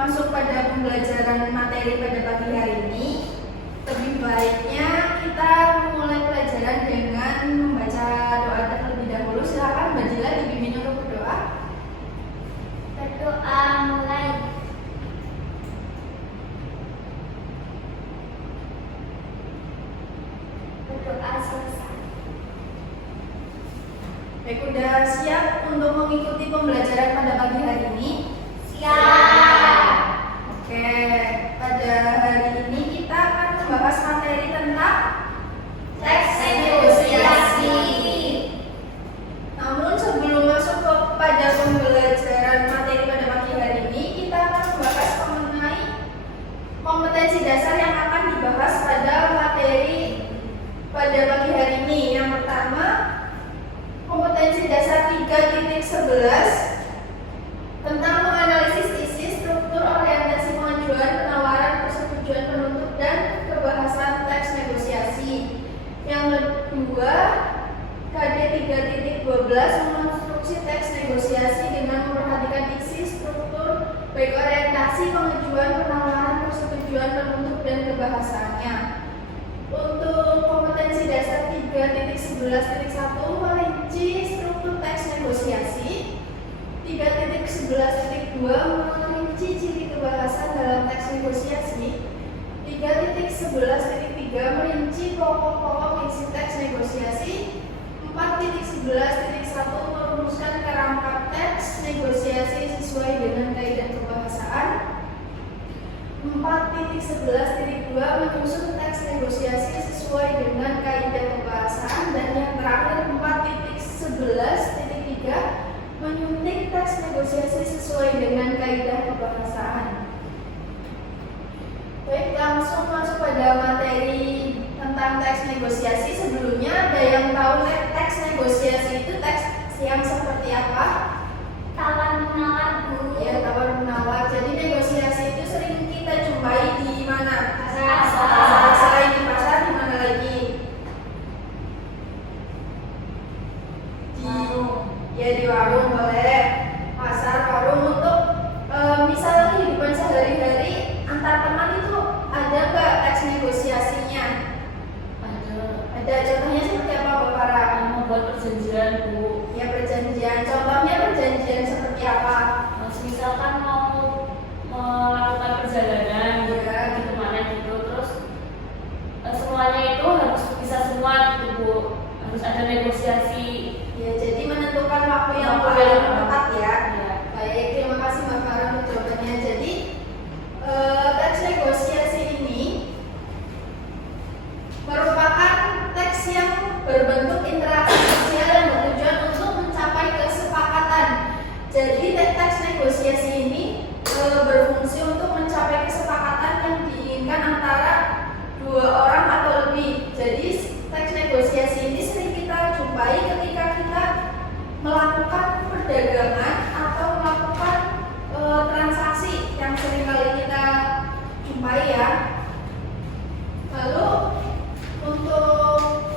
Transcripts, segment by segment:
masuk pada pembelajaran materi pada pagi hari ini, lebih baiknya kita memulai pelajaran dengan membaca doa terlebih dahulu. Silakan Mbak Dila dibimbing untuk berdoa. Berdoa mulai. Berdoa selesai. Baik, udah siap untuk mengikuti pembelajaran pada pagi hari ini? Siap. Oke, pada hari ini kita akan membahas materi tentang Teks negosiasi. Namun sebelum masuk pada pembelajaran materi pada pagi hari ini, kita akan membahas mengenai kompetensi dasar yang akan dibahas pada materi pada pagi hari ini. Yang pertama, kompetensi dasar 3.11 tentang menganalisis isi, struktur, orientasi pengajuan, penawaran, persetujuan penuntut, dan kebahasan teks negosiasi. Yang kedua, KD 3.12 mengonstruksi teks negosiasi dengan memperhatikan isi, struktur, baik orientasi pengajuan, penawaran, persetujuan penuntut, dan kebahasannya. Untuk kompetensi dasar 3.11.1 merinci struktur teks negosiasi, 3.11.2 merinci ciri kebahasan dalam teks negosiasi, 3.11.3 merinci pokok-pokok isi teks negosiasi, 4.11.1 merumuskan kerangka teks negosiasi sesuai dengan kaidah kebahasaan, 4.11.2 menyusun teks negosiasi sesuai dengan kaidah kebahasaan, dan yang terakhir 4.11.3 menyuntik teks negosiasi sesuai dengan kaidah kebahasaan. Baik, langsung masuk pada materi tentang teks negosiasi. Sebelumnya ada yang tahu teks negosiasi itu teks yang seperti apa? Tawar menawar, Bu. Ya, tawar menawar. Jadi negosiasi itu sering kita jumpai di mana? Pasar. Selain di pasar, di mana lagi? Di warung boleh. Pasar, warung. Untuk misal kehidupan sehari-hari antar teman itu ada nggak teks negosiasinya? Ada. Contohnya seperti apa, Mbak Farah? Membuat perjanjian, Bu. Ya, perjanjian. Contohnya perjanjian seperti apa? Misalkan mau melakukan perjalanan Ya. gitu kemana gitu, terus semuanya itu harus bisa semua gitu, Bu. Harus ada negosiasi. Ya, jadi menentukan waktu yang Waktu paling yang tepat ya. Ya. Baik, terima kasih Mbak Farah untuk jawabannya. Jadi teks negosiasi ini merupakan teks yang berbentuk interaksi sosial yang bertujuan untuk mencapai kesepakatan. Jadi teks negosiasi ini berfungsi untuk mencapai kesepakatan yang diinginkan antara dua orang atau lebih. Jadi teks negosiasi ini sering kita jumpai ketika kita melakukan perdagangan atau melakukan transaksi yang sering kali kita jumpai ya. Lalu untuk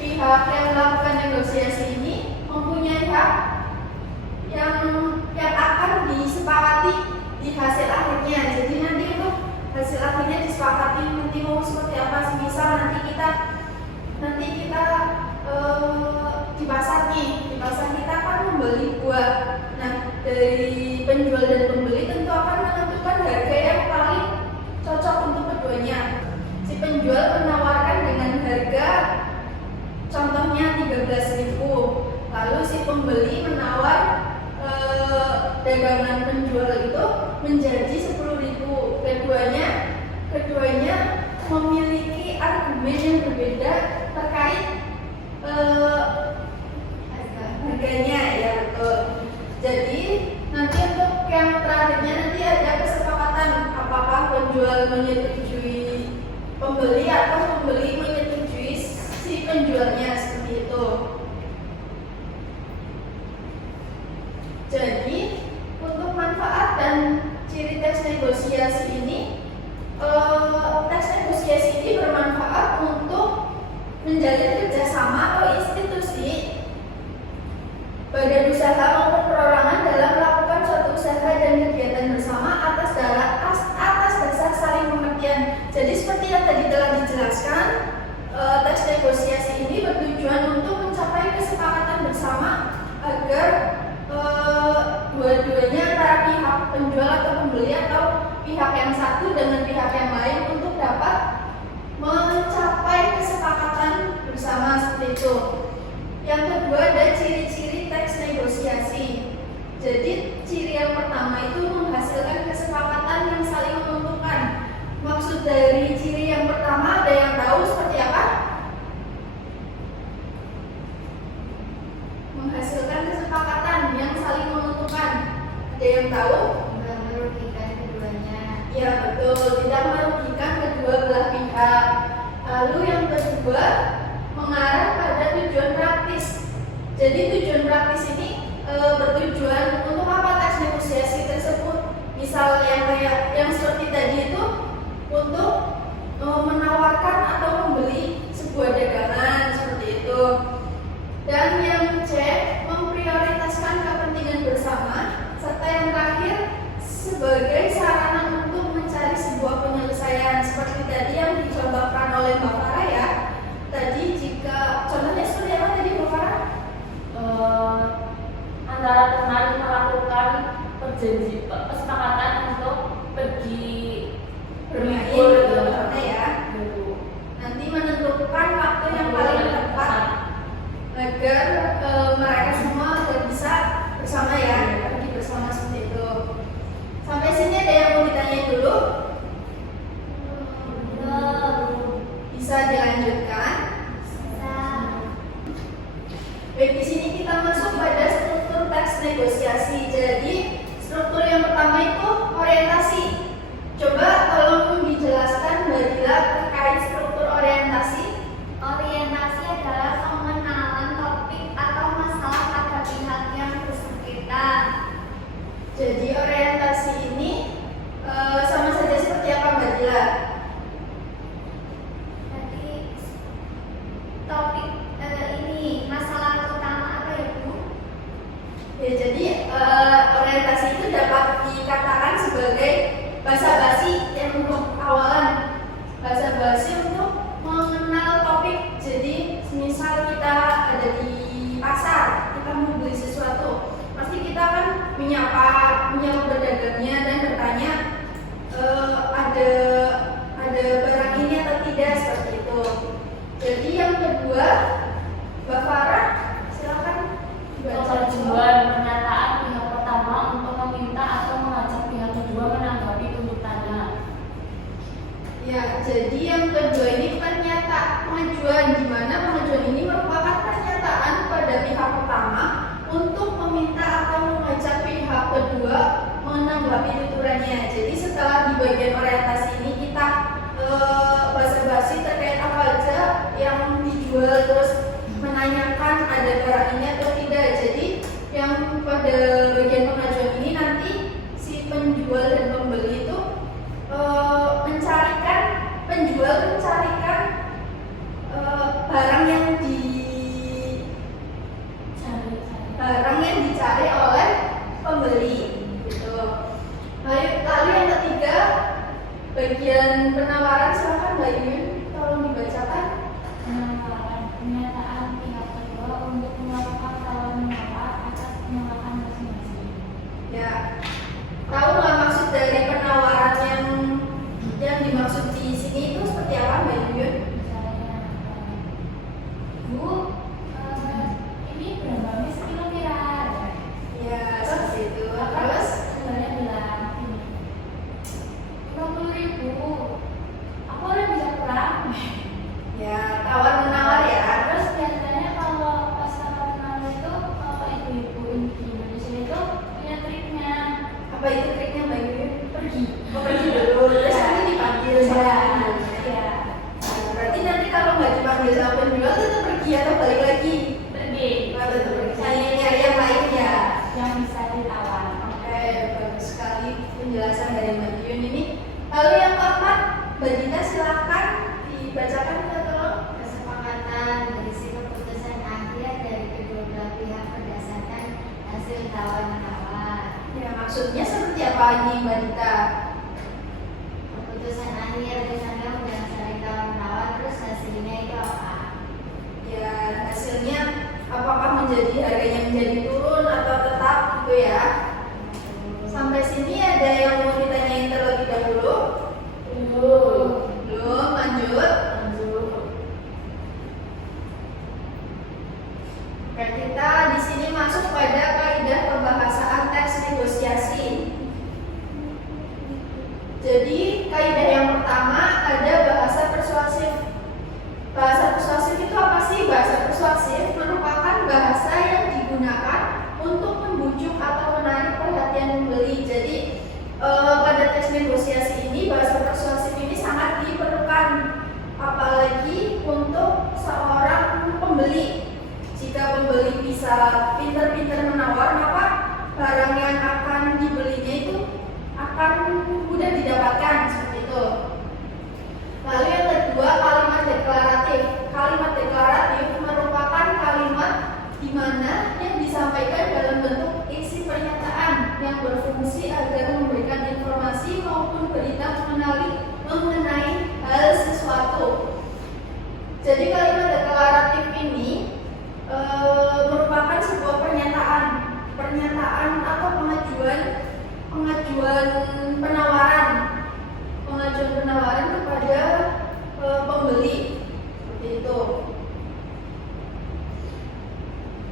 pihak yang melakukan negosiasi ini mempunyai hak yang akan disepakati di hasil akhirnya. Jadi nanti untuk hasil akhirnya disepakati nanti mau seperti apa. Misal nanti kita di pasar kita akan membeli buah. Nah, dari penjual dan pembeli tentu akan menentukan harga yang paling cocok untuk keduanya. Si penjual menawarkan dengan harga contohnya 13.000, lalu si pembeli menawar dagangan penjual itu menjadi 10.000. Keduanya memiliki argumen yang berbeda terkait harganya ya, betul. Jadi nanti untuk yang terakhirnya nanti ada kesepakatan apakah penjual menyetujui pembeli atau pembeli menyetujui si penjualnya, seperti itu. Jadi untuk manfaat dan ciri teks negosiasi ini, teks negosiasi ini bermanfaat untuk menjalin kerjasama atau institusi, badan usaha maupun perorangan dalam melakukan suatu usaha dan kegiatan bersama atas teks negosiasi ini bertujuan untuk mencapai kesepakatan bersama agar dua-duanya antara pihak penjual atau pembeli atau pihak yang satu dengan pihak yang lain untuk dapat mencapai kesepakatan bersama seperti itu. Yang kedua ada ciri-ciri teks negosiasi. Jadi ciri yang pertama itu menghasilkan kesepakatan yang saling menguntungkan. Maksud dari ciri yang pertama ada yang tahu seperti apa? Menghasilkan kesepakatan yang saling menguntungkan. Ada yang tahu? Tidak merugikan keduanya. Ya betul, tidak merugikan kedua belah pihak. Lalu yang kedua mengarah pada tujuan praktis. Jadi tujuan praktis ini bertujuan untuk apa teks negosiasi tersebut? Misal yang seperti tadi itu untuk menawarkan atau membeli sebuah dagangan seperti itu. Dan yang C, memprioritaskan kepentingan bersama, serta yang terakhir sebagai sarana untuk mencari sebuah penyelesaian seperti tadi yang dicontohkan oleh Mbak Farah ya. Tadi jika contohnya seperti apa tadi Mbak Farah? Antara teman melakukan kesepakatan untuk pergi berlibur gitu ya. Nanti menentukan waktu yang paling tepat agar mereka semua bisa bersama ya, pergi bersama seperti itu. Sampai sini ada yang mau ditanya dulu? Bisa dilanjutkan? Baik, di sini kita masuk pada struktur teks negosiasi. Jadi struktur yang pertama itu orientasi. Coba tolong dijelaskan Mbak Dila terkait struktur orientasi. Orientasi adalah pengenalan topik atau masalah pada pihak yang bersengketa. Jadi orientasi ini sama saja seperti apa Mbak Dila? Jadi topik ini masalah utama apa ya Bu? Ya, jadi orientasi itu dapat dikatakan sebagai basa-basi yang untuk awalan, basa-basi untuk mengenal topik. Jadi misal kita ada di pasar, kita mau beli sesuatu, pasti kita kan menyapa pedagangnya dan bertanya ada barang ini atau tidak seperti itu. Jadi yang kedua, Mbak Farah, silakan baca Tujuan pernyataan pihak pertama untuk meminta atau mengajak pihak kedua menanggapi tuntutannya. Ya, jadi yang kedua ini pengajuan, di mana pengajuan ini merupakan pernyataan pada pihak pertama untuk meminta atau mengajak pihak kedua menanggapi tuturannya. Jadi setelah di bagian orientasi ini kita basa-basi terkait apa aja yang dijual, terus menanyakan ada barang ini atau tidak. Jadi yang pada bagian pengajuan ini nanti si penjual dan pembeli itu penjual mencarikan barang yang dicari oleh pembeli gitu. Lalu yang ketiga bagian penawaran, silakan Mbak Yun tolong dibacakan. Penawaran pernyataan pihak kedua untuk melakukan tawar-menawar atas penolakan masing-masing. Ya, tahu nggak maksud dari penawaran yang dimaksud di sini itu seperti apa Mbak Yun? Misalnya, Bu, ini berapa mis kira-kira? Ya, seperti itu. Terus Sebenarnya bilang ini 50.000. Aku udah bisa kurang. ya tawar menawar ya. Terus biasanya kalau pas tawar-menawar itu ibu-ibu di Indonesia itu punya triknya. Apa itu triknya Mbak Yun? Pergi. Pergi dulu, terus nanti dipanggil sama penjualnya. Ya. Berarti nanti kalau nggak dipanggil sama penjual tetap pergi atau balik lagi? Pergi. Tetap pergi. Nyari yang lain ya. Yang bisa ditawar. Oke, bagus sekali penjelasan dari Mbak Yun ini. Lalu yang keempat, Mbak Dita silakan dibacakan kita tolong. Kesepakatan berisi keputusan akhir dari kedua belah pihak berdasarkan hasil tawar-menawar. Ya, maksudnya seperti apa ini Mbak Dita? Keputusan akhir misalnya udah saling tawar-menawar terus hasilnya itu apa? kemudian hasilnya apakah harganya menjadi turun atau tetap gitu ya. Sampai sini ada yang mau ditanyain terlebih dahulu? Belum, lanjut. Oke, kita di sini masuk pada kaidah pembahasaan teks negosiasi. Jadi kaidah yang pertama ada bahasa persuasif. Bahasa persuasif itu apa sih? Bahasa persuasif merupakan bahasa yang digunakan untuk membujuk atau menarik perhatian pembeli. Jadi pada teks negosiasi ini bahasa persuasif ini sangat diperlukan, apalagi untuk seorang pembeli. Jika pembeli bisa pintar-pintar menawar, maka barang yang akan dibelinya itu akan mudah didapatkan seperti itu. Lalu yang kedua, kalimat deklaratif. Kalimat deklaratif merupakan kalimat di mana yang disampaikan dalam bentuk isi pernyataan yang berfungsi agar memberikan informasi maupun berita mengenai hal sesuatu. Jadi kalimat deklaratif ini merupakan sebuah pernyataan atau pengajuan penawaran kepada pembeli seperti itu.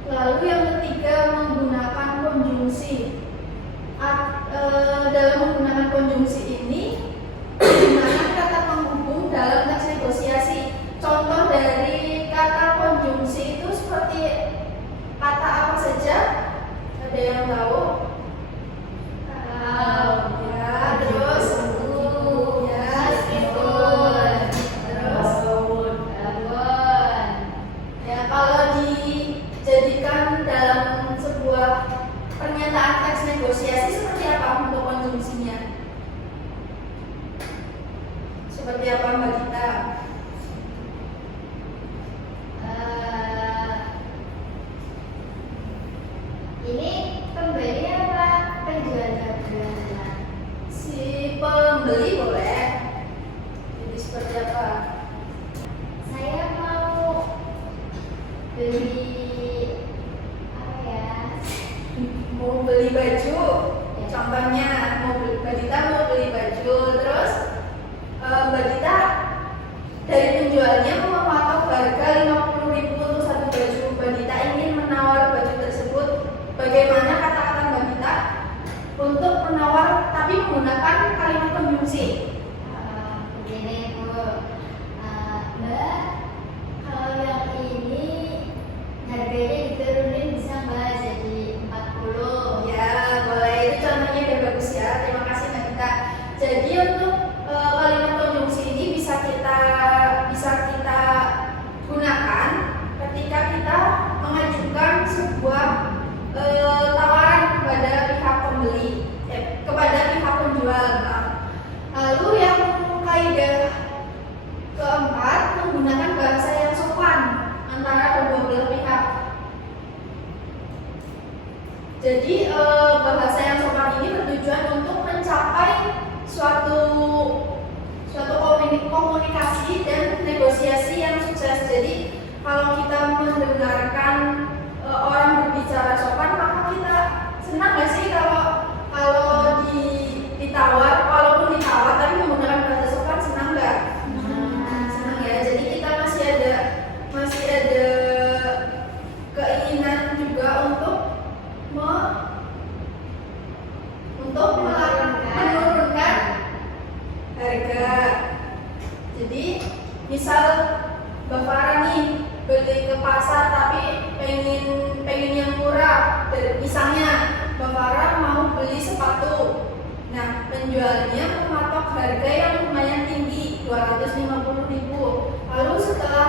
Lalu yang ketiga, menggunakan konjungsi. Dalam menggunakan konjungsi ini digunakan kata penghubung dalam teks negosiasi. Contoh dari kata konjungsi itu seperti kata apa saja? Ada yang tahu? Ya, terus ya, meskipun, terus ya, kalau dijadikan dalam sebuah pernyataan teks negosiasi seperti apa untuk konjungsinya? Seperti apa Mbak Gita? Ini pembeli apa penjual? Si pembeli boleh. Jadi seperti apa? Saya mau beli apa ya? Mau beli baju. Contohnya Mbak Dita mau beli baju, terus Mbak Dita dari penjualnya mematok harga 50.000 untuk satu baju. Mbak Dita ingin menawar baju tersebut. Bagaimana kata-kata Mbak Dita untuk menawar tapi menggunakan kalimat konjungsi? Begini Bu, Mbak, kalau yang ini harganya diturunin bisa Mbak jadi 40. Ya, boleh. Itu contohnya udah bagus ya. Terima kasih Mbak Dita. Jadi untuk kalimat konjungsi ini bisa kita gunakan ketika kita mengajukan sebuah tawaran kepada pihak pembeli, kepada pihak penjual. Lalu yang kaidah keempat, menggunakan bahasa yang sopan antara kedua belah pihak. Jadi bahasa yang sopan ini bertujuan untuk mencapai suatu komunikasi dan negosiasi yang sukses. Jadi kalau kita mendengarkan orang berbicara sopan, maka kita senang nggak sih kalau ditawar, walaupun ditawar tapi menggunakan bahasa sopan, senang nggak? Senang ya. Jadi kita masih ada keinginan juga untuk menurunkan harga. Jadi misal Mbak Farah nih beli ke pasar tapi pengen yang murah. Misalnya Mbak Farah mau beli sepatu. Nah, penjualnya mematok harga yang lumayan tinggi, 250.000. Lalu setelah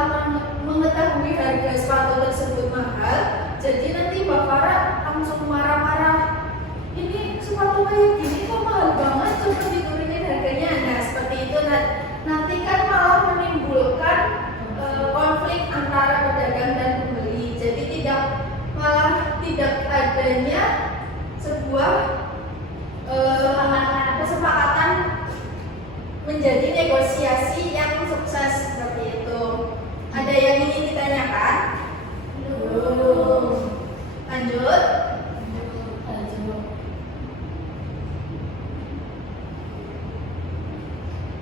mengetahui harga sepatu tersebut mahal, jadi nanti Mbak Farah langsung marah-marah. Ini sepatu kayak gini kok mahal banget, coba diturunin harganya. Nah, seperti itu nanti kan malah menimbulkan konflik antara pedagang dan pembeli. Jadi tidak adanya sebuah kesepakatan menjadi negosiasi yang sukses seperti itu. Ada yang ingin ditanyakan?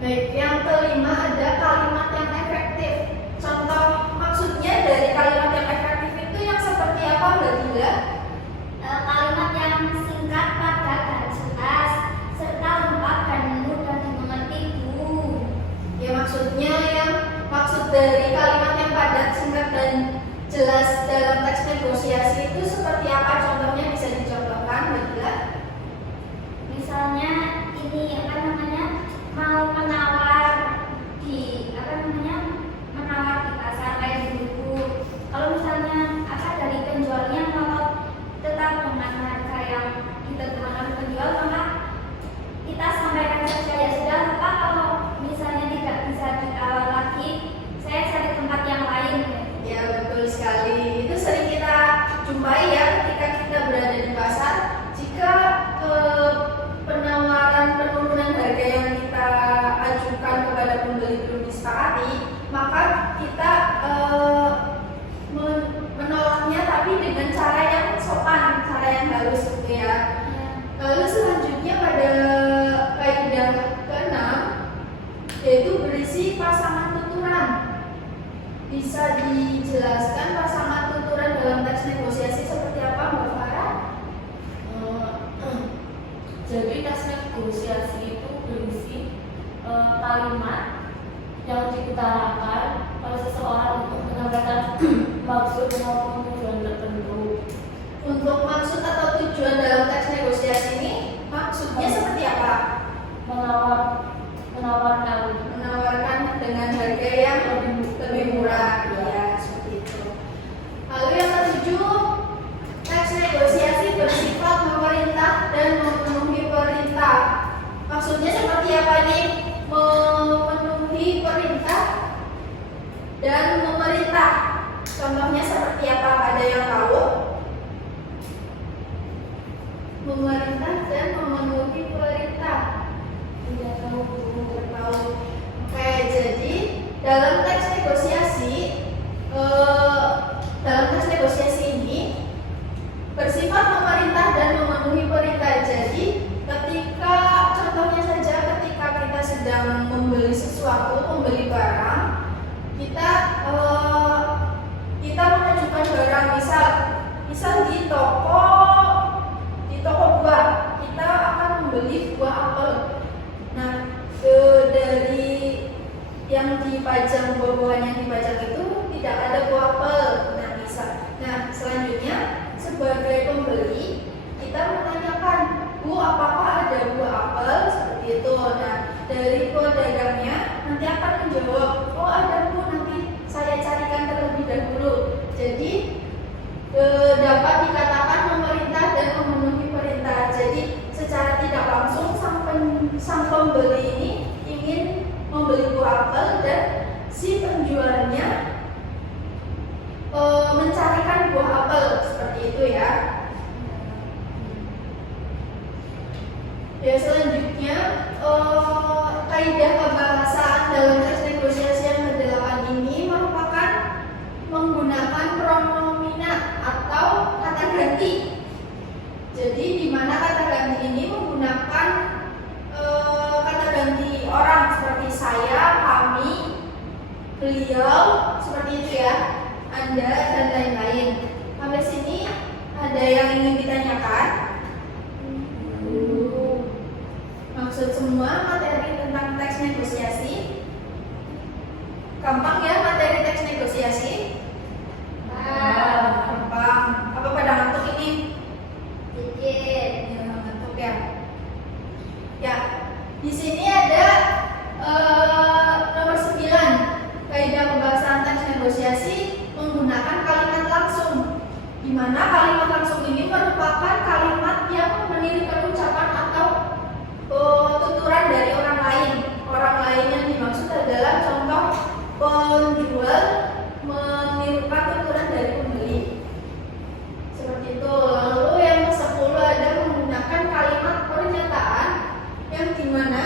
Baik, yang kelima ada kalimat yang efektif. Contoh maksudnya dari kalimat yang efektif itu yang seperti apa, Mbak Gila? Kalimat yang singkat, padat, dan jelas, serta lengkap dan mudah dimengerti, Bu. Ya maksud dari kalimat yang padat, singkat, dan jelas dalam teks negosiasi itu seperti apa? Contohnya bisa dicontohkan, Mbak Gila? Misalnya ini mau menawar menawar di pasar kayak dulu. Kalau misalnya dari penjualnya mau tetap dengan harga yang ditentukan oleh penjual, maka kita sampaikan saja ya sudah, Pak, kalau misalnya tidak bisa ditawar lagi, saya cari tempat yang lain. Ya betul sekali. Itu sering kita jumpai ya ketika kita berada di pasar. Jika penawaran penurunan harga yang kita ajukan kepada pembeli belum disepakati, maka kita menolaknya tapi dengan cara yang sopan, cara yang halus gitu ya. Lalu selanjutnya pada kaidah ke-6 yaitu berisi pasangan tuturan. Bisa dijelaskan pasangan tuturan dalam teks negosiasi seperti apa, Mbak Farah? Jadi teks negosiasi itu berisi kalimat yang diutarakan oleh seseorang untuk menyampaikan maksud maupun tujuan tertentu. Untuk maksud atau tujuan dalam teks negosiasi ini maksudnya seperti apa? Menawarkan dengan harga yang lebih murah, ya seperti itu. Lalu yang ke-7, teks negosiasi bersifat memerintah dan memenuhi perintah. Maksudnya seperti apa nih? Memenuhi perintah dan memerintah. Contohnya seperti apa? Ada yang tahu? Memerintah dan memenuhi perintah. Tidak tahu. Oke, jadi dalam teks negosiasi ini bersifat memerintah dan memenuhi perintah. Jadi contohnya saja ketika kita sedang membeli sesuatu, membeli barang, kita mengajukan barang, misal di toko buah, kita akan membeli buah apel. Nah, dari yang dipajang, buah-buahan yang dipajang itu tidak ada buah apel. Nah, selanjutnya sebagai pembeli kita menanyakan, Bu, apakah ada buah apel? Seperti itu. Nah, dari pedagangnya nanti akan menjawab, oh ada Bu, nanti saya carikan terlebih dahulu. Jadi dapat dikatakan memerintah dan memenuhi perintah. Jadi secara tidak langsung sang pembeli ini ingin membeli buah apel dan si penjualnya mencarikan buah apel, seperti itu ya. Ya selanjutnya kaidah kebahasaan dalam teks negosiasi yang ke-8 ini merupakan menggunakan pronomina atau kata ganti. Jadi di mana kata ganti ini menggunakan kata ganti orang seperti saya, kami, beliau, seperti itu ya, Anda dan lain-lain. Sampai sini ada yang ingin ditanyakan? Maksud semua materi tentang teks negosiasi? Gampang ya materi teks negosiasi? Gampang. Apa pada ngantuk ini? Ya, ngantuk ya. Ya, di sini ada nomor 9. Kaidah pembahasan teks negosiasi menggunakan kalimat langsung. Di mana kalimat langsung ini merupakan kalimat yang menirukan ucapan atau tuturan dari orang lain. Orang lain yang dimaksud adalah contoh penjual menirukan tuturan dari pembeli. Seperti itu. Lalu yang ke-10 ada menggunakan kalimat pernyataan yang dimana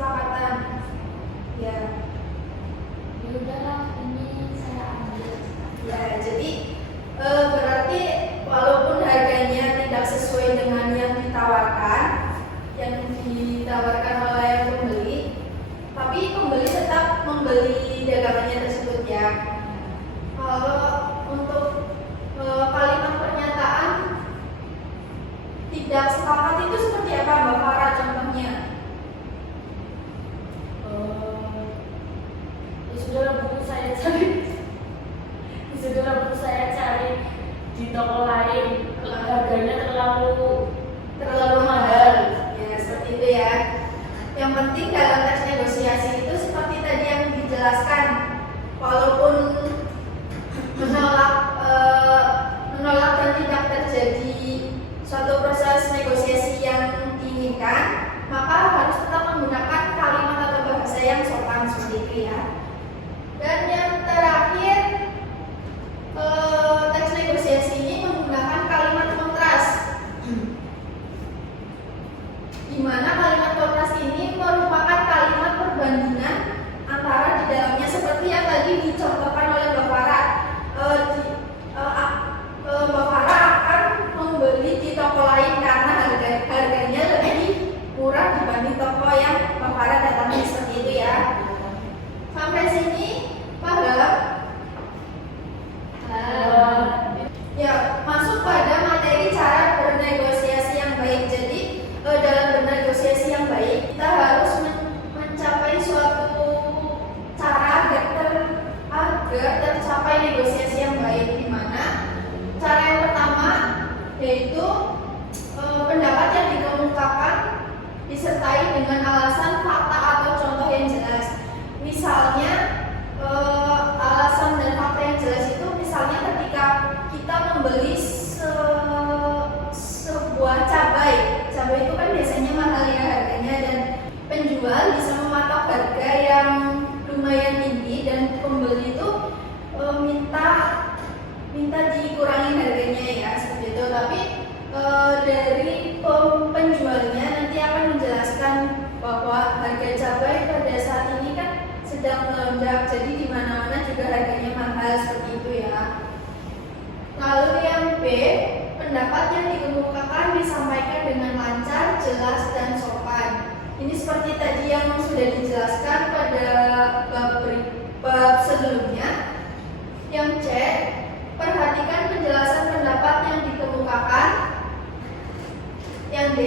kesepakatan. Ya. Ya udahlah, ini saya ambil. Ya, jadi berarti walaupun harganya tidak sesuai dengan yang ditawarkan oleh pembeli, tapi pembeli tetap membeli dagangannya tersebut ya. Kalau untuk kalimat pernyataan tidak sepakat itu seperti apa Mbak Farah contohnya? Ya sudahlah buku saya cari. Ya sudahlah buku saya cari di toko lain. Harganya terlalu mahal. Ya seperti itu ya. Yang penting dalam teks negosiasi itu seperti tadi yang dijelaskan, walaupun menolak dan tidak terjadi suatu proses negosiasi yang diinginkan, maka harus tetap menggunakan kalimat atau bahasa yang sopan seperti itu ya. Dan yang terakhir, teks negosiasi ini menggunakan kalimat kontras, di mana kalimat kontras ini merupakan kalimat perbandingan antara di dalamnya seperti yang tadi dicontohkan oleh Mbak Farah. Mbak Farah akan membeli di toko lain karena harganya lebih murah dibanding toko yang Mbak Farah datangi, seperti itu ya. Sampai sini paham? Ya, masuk pada materi cara bernegosiasi yang baik. Jadi dalam bernegosiasi yang baik kita harus mencapai suatu cara agar tercapai negosiasi yang baik, di mana cara yang pertama yaitu pendapat yang dikemukakan disertai dengan alasan, fakta atau contoh yang jelas. Misalnya alasan dan fakta yang jelas itu misalnya ketika kita membeli sebuah cabai itu kan biasanya mahal ya harganya, dan penjual bisa mematok harga yang lumayan tinggi dan pembeli itu minta dikurangi harganya ya, seperti itu. Tapi dari penjualnya nanti akan menjelaskan bahwa harga cabai pada saat ini kan sedang melonjak, jadi di mana-mana juga harganya mahal, seperti itu ya. Lalu yang B, pendapat yang dikemukakan disampaikan dengan lancar, jelas, dan sopan. Ini seperti tadi yang sudah dijelaskan pada bab sebelumnya. Yang C, perhatikan penjelasan pendapat yang dikemukakan. Yang D,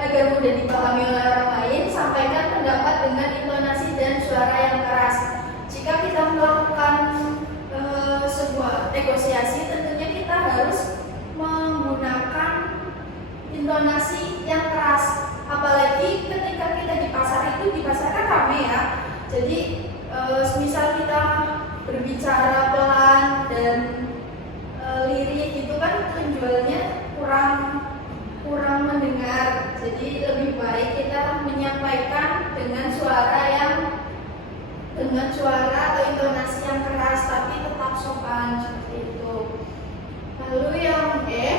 agar mudah dipahami oleh orang lain, sampaikan pendapat dengan intonasi dan suara yang keras. Jika kita melakukan sebuah negosiasi, tentunya kita harus menggunakan intonasi yang keras. Apalagi ketika kita di pasar kan ramai ya. Jadi semisal kita berbicara pelan dan lirik itu kan penjualnya kurang mendengar. Jadi lebih baik kita menyampaikan dengan suara atau intonasi yang keras tapi tetap sopan, seperti itu. Lalu yang E,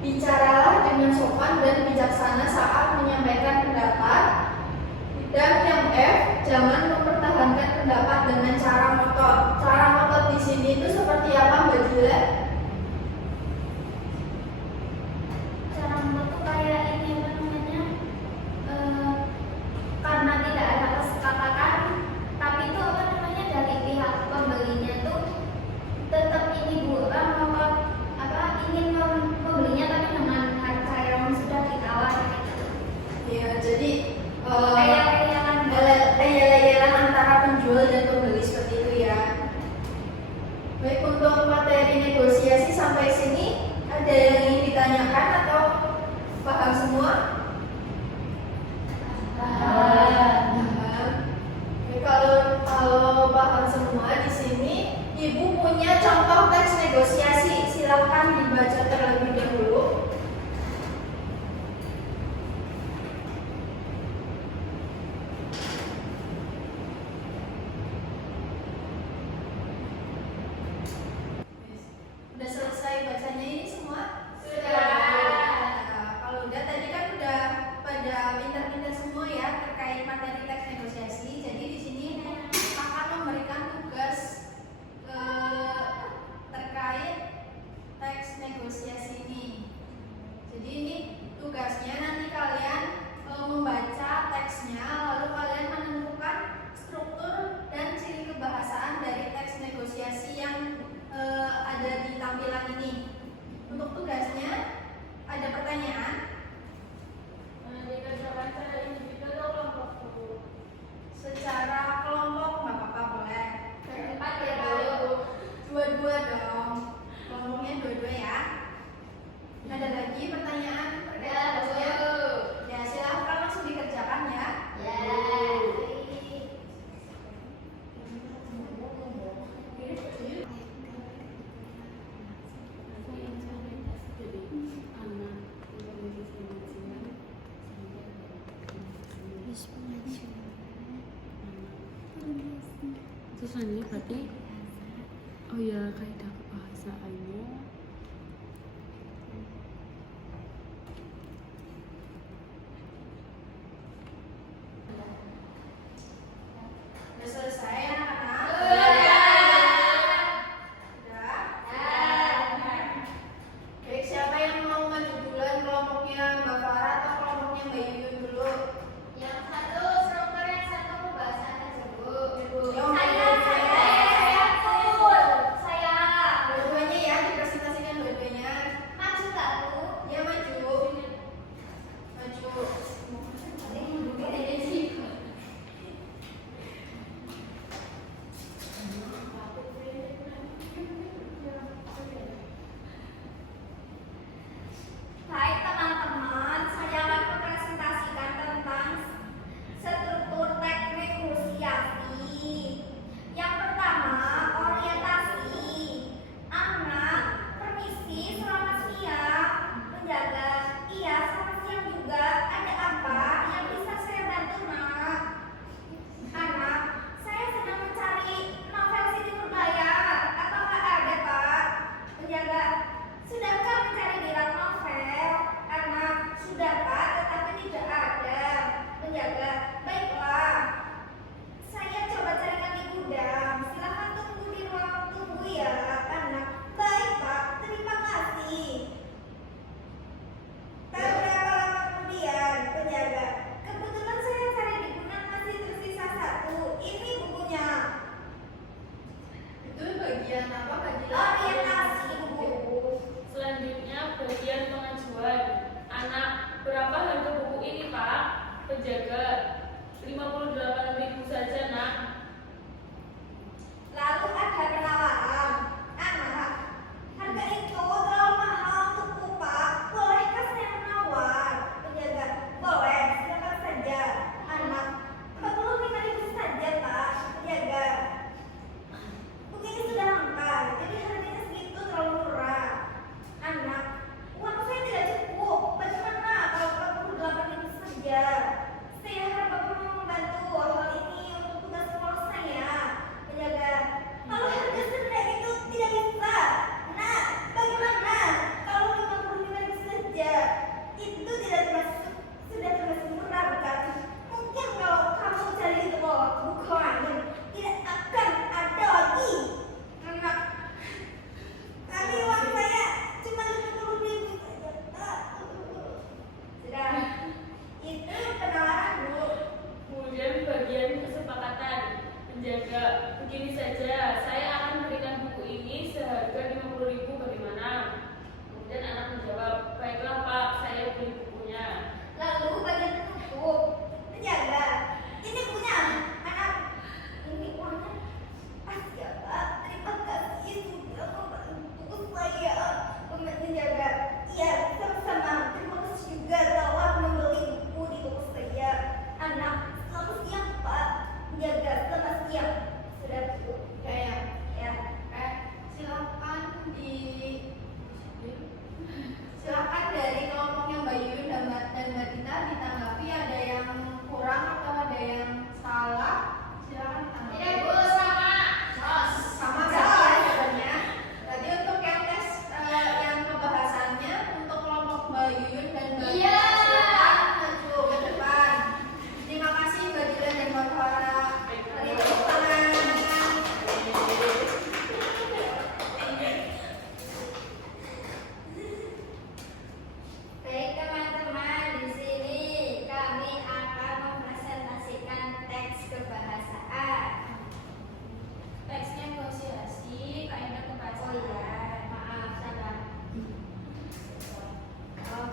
bicaralah dengan sopan dan bijaksana saat menyampaikan pendapat. Dan yang F, jangan mempertahankan pendapat dengan cara ngotot. Cara ngotot di sini itu seperti apa Mbak Jule? Cara membuat tuh kayak ini apa namanya, karena tidak ada kesepakatan, tapi itu apa namanya dari pihak pembelinya tuh tetap ini Bu, ingin membelinya tapi dengan harga yang sudah ditawar gitu. Ya, jadi Ayah-ayahan antara penjual dan pembeli, seperti itu ya. Baik, untuk materi negosiasi sampai sini ada yang ingin ditanyakan atau paham semua? Paham. Oke, kalau paham semua di sini, Ibu punya contoh teks negosiasi. Silakan dibaca terlebih dahulu. Udah selesai bacanya ini semua? Sudah. Nah, kalau udah tadi kan udah pada pintar-pintar semua ya terkait materi teks negosiasi. selanjutnya berarti oh ya kaidah kebahasaannya. Udah selesai anak-anak? Baik, siapa yang mau maju duluan, kelompoknya Mbak Farah atau kelompoknya Mbak Yuyun dulu? Yang satu struktur, yang satu pembahasan dulu. Yang Saya dua-duanya ya, dipresentasikan dua-duanya. maju lalu. Ya maju. Maju. Baik teman-teman, saya akan mempresentasikan tentang struktur teknik negosiasi. Yang pertama, orientasi. Anak, permisi, selamat siang. Menjaga, iya selamat siang juga. Ada apa yang bisa saya bantu, nak? Anak, saya sedang mencari novel Siti Nurbaya. Apakah ada, Pak? Menjaga, sudahkah mencari di rak novel? Anak, sudah Pak, tetapi tidak ada. Menjaga, baiklah. Saya coba carikan di gudang. Silakan tunggu di ruang tunggu ya, anak. Baik Pak, terima kasih. Tak berapa lama kemudian, penjaga, kebetulan saya cari di gudang masih tersisa satu. Ini bukunya. Itu bagian apa? Bagian Orientasi buku. Selanjutnya bagian pengajuan. Anak, berapa harga buku ini, Pak? Penjaga, 58.000 saja, Nak. Lalu ada penawaran. Anak, harga itu terlalu mahal untukku, Pak. Bolehkah saya menawar? Penjaga, boleh, silakan saja. Anak, 45.000 saja, Pak. Penjaga, buku ini sudah langka, jadi harganya segitu terlalu murah. Anak, uang saya tidak cukup. Bagaimana kalau 48.000 saja? Saya harap Bapak mau membantu hal ini untuk tugas sekolah saya. Penjaga, kalau harga serendah itu tidak bisa. Nah, bagaimana kalau 55.000 saja? Itu tidak termasuk, sudah termasuk murah, bukan? Mungkin kalau kamu cari di toko buku lain, tidak akan ada lagi. Anak, tapi uang saya cuma 50.000 saja. Sudah, itu penawaran, Bu. Kemudian bagian kesepakatan. Penjaga, begini saja, saya akan berikan buku ini seharga 50.000, bagaimana? Kemudian anak menjawab, baiklah Pak, saya beli bukunya. Lalu bagian penutup. Penjaga, ini punya anak. Ini uangnya pas ya Pak. Terima kasih sudah membantu saya. Penjaga, iya sama-sama. Terima kasih juga telah membeli buku di toko saya. Anak, selamat siang Pak. Penjaga, selamat siang. Sudah Bu. Ya. Ya. Silakan silakan dari kelompoknya Mbak Yuyun dan Mbak Dina ditanggapi, ada yang kurang atau ada yang salah. Silakan ditanggapi. Tidak Bu, sama. Sama berarti ya jawabannya. Tadi untuk yang tes yang kebahasannya untuk kelompok Mbak Yuyun dan Mbak Dina, Iya. silakan maju ke depan. Terima kasih Mbak Dina dan Mbak Farah. Mari tepuk tangan. Baik teman-teman, di sini kami akan mempresentasikan teks kebahasaan. Teksnya negosiasi, kaidah Oh kebahasan. iya, maaf salah. Oh,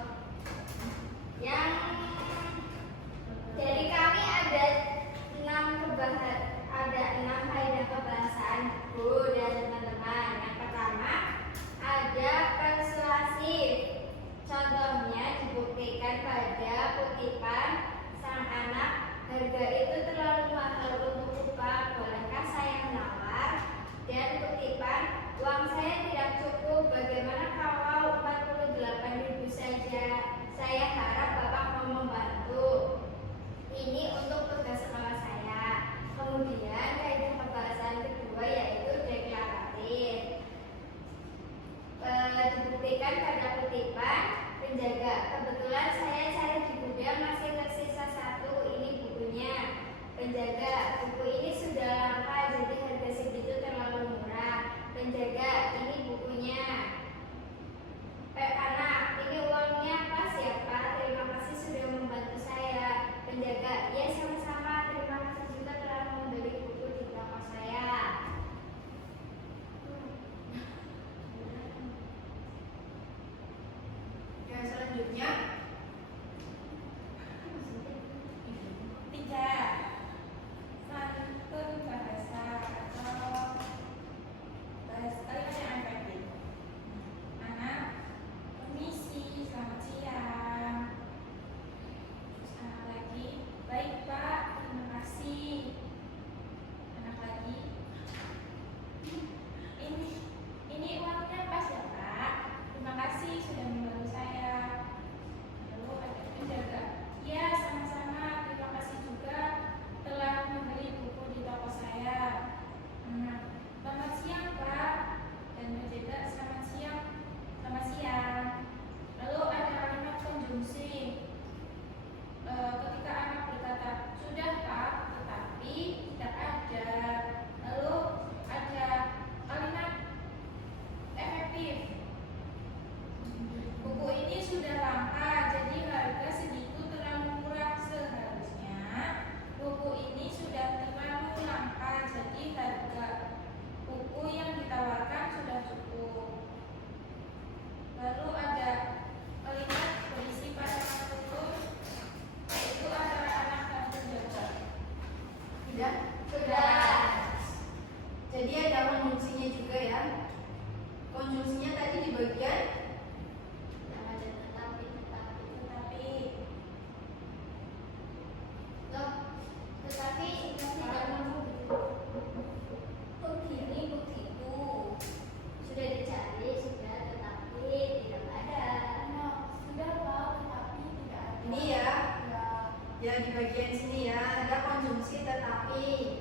Ya, di bagian sini ya ada konjungsi tetapi.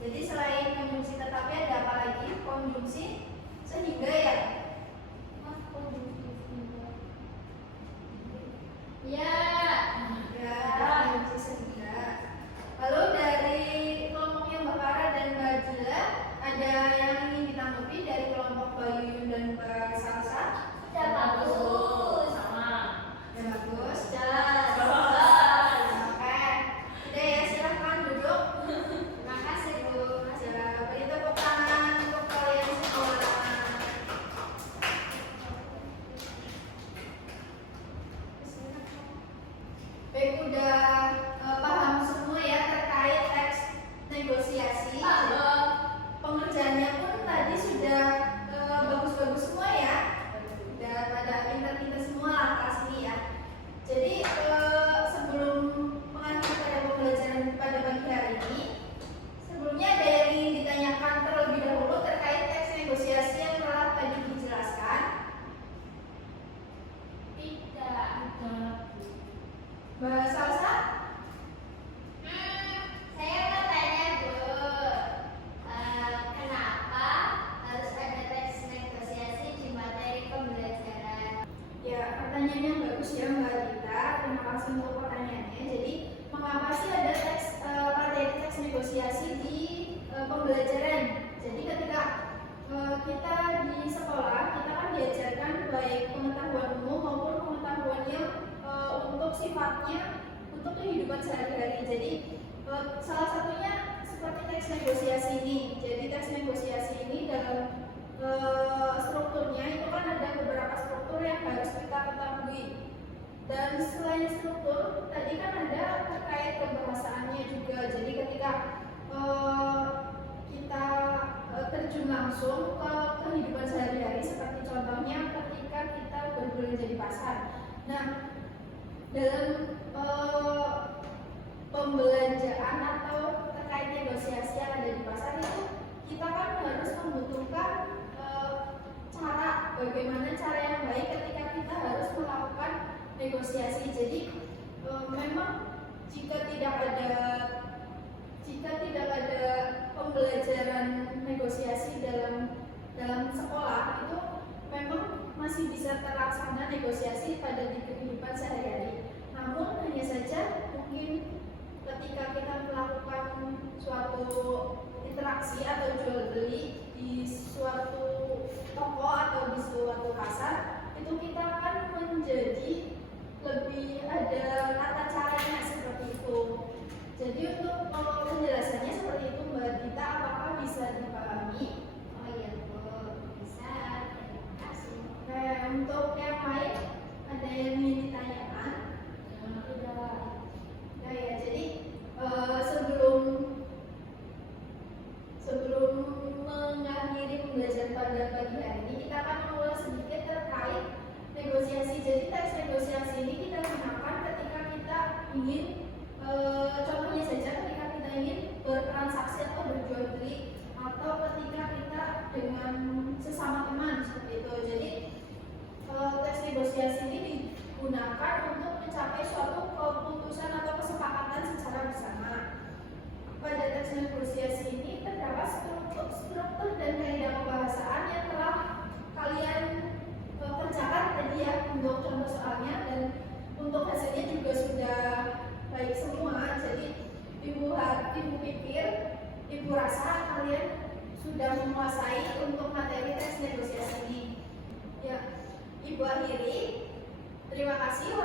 Jadi selain konjungsi tetapi ada apa lagi? Konjungsi sehingga ya. Ya. Ya, ada konjungsi sehingga. Lalu dari kelompoknya Mbak Farah dan Mbak Jila, ada yang ingin ditanggapi dari kelompok Mbak Yuyun dan Mbak Salsa? Udah bagus. Sama. Ya bagus. Jelas. Oke. Udah ya, silahkan duduk. Terima kasih, Bu. Ya, beri tepuk tangan untuk kalian semua. Baik, udah paham semua ya terkait teks negosiasi. Pengerjaannya pun tadi sudah bagus-bagus semua ya. Udah pada pinter-pinter semua lah kelas ini ya. Jadi sebelum mengakhiri pada pembelajaran pada pagi hari ini, sebelumnya ada yang ingin ditanyakan terlebih dahulu terkait teks negosiasi yang telah tadi dijelaskan. Tidak. Mbak Salsa? Saya mau tanya, Bu. Kenapa harus ada teks negosiasi di materi pembelajaran? Ya, pertanyaannya bagus ya Mbak Rita. Terima kasih untuk pertanyaannya. Jadi, mengapa sih ada materi teks negosiasi di pembelajaran? Jadi, ketika kita di sekolah, kita kan diajarkan baik pengetahuan umum maupun pengetahuan yang untuk sifatnya untuk kehidupan sehari-hari. Jadi, salah satunya seperti teks negosiasi ini. Jadi, teks negosiasi ini dalam strukturnya itu kan ada beberapa struktur yang harus kita ketahui. Dan selain struktur, tadi kan ada terkait kebahasaannya juga. Jadi ketika kita terjun langsung ke kehidupan sehari-hari, seperti contohnya ketika kita berbelanja di pasar. Nah, dalam pembelanjaan atau terkait negosiasi yang ada di pasar itu, kita kan harus membutuhkan bagaimana cara yang baik ketika kita harus melakukan negosiasi. Jadi memang jika tidak ada pembelajaran negosiasi dalam sekolah itu memang masih bisa terlaksana negosiasi pada di kehidupan sehari-hari. Namun hanya saja mungkin ketika kita melakukan suatu interaksi atau jual beli di suatu toko atau di suatu pasar, itu kita akan menjadi lebih ada tata caranya seperti itu. Jadi untuk penjelasannya seperti itu Mbak Dita, apakah bisa dipahami? Oh iya, Bu. Bisa. Terima kasih. Untuk yang lain ada yang ingin ditanyakan? Tidak. Nah ya, jadi sebelum mengakhiri pembelajaran pada pagi hari ini, kita akan mengulas sedikit terkait negosiasi. Jadi teks negosiasi ini kita gunakan ketika kita ingin, contohnya saja ketika kita ingin bertransaksi atau berjual beli, atau ketika kita dengan sesama teman seperti itu. Jadi teks negosiasi ini digunakan untuk mencapai suatu keputusan atau kesepakatan secara bersama. Pada teks negosiasi ini terdapat struktur dan kaidah pembahasan yang telah kalian kerjakan tadi ya untuk contoh soalnya, dan untuk hasilnya juga sudah baik semua. Jadi ibu pikir, ibu rasa kalian sudah menguasai untuk materi teks negosiasi ini. Ya, ibu akhiri. Terima kasih.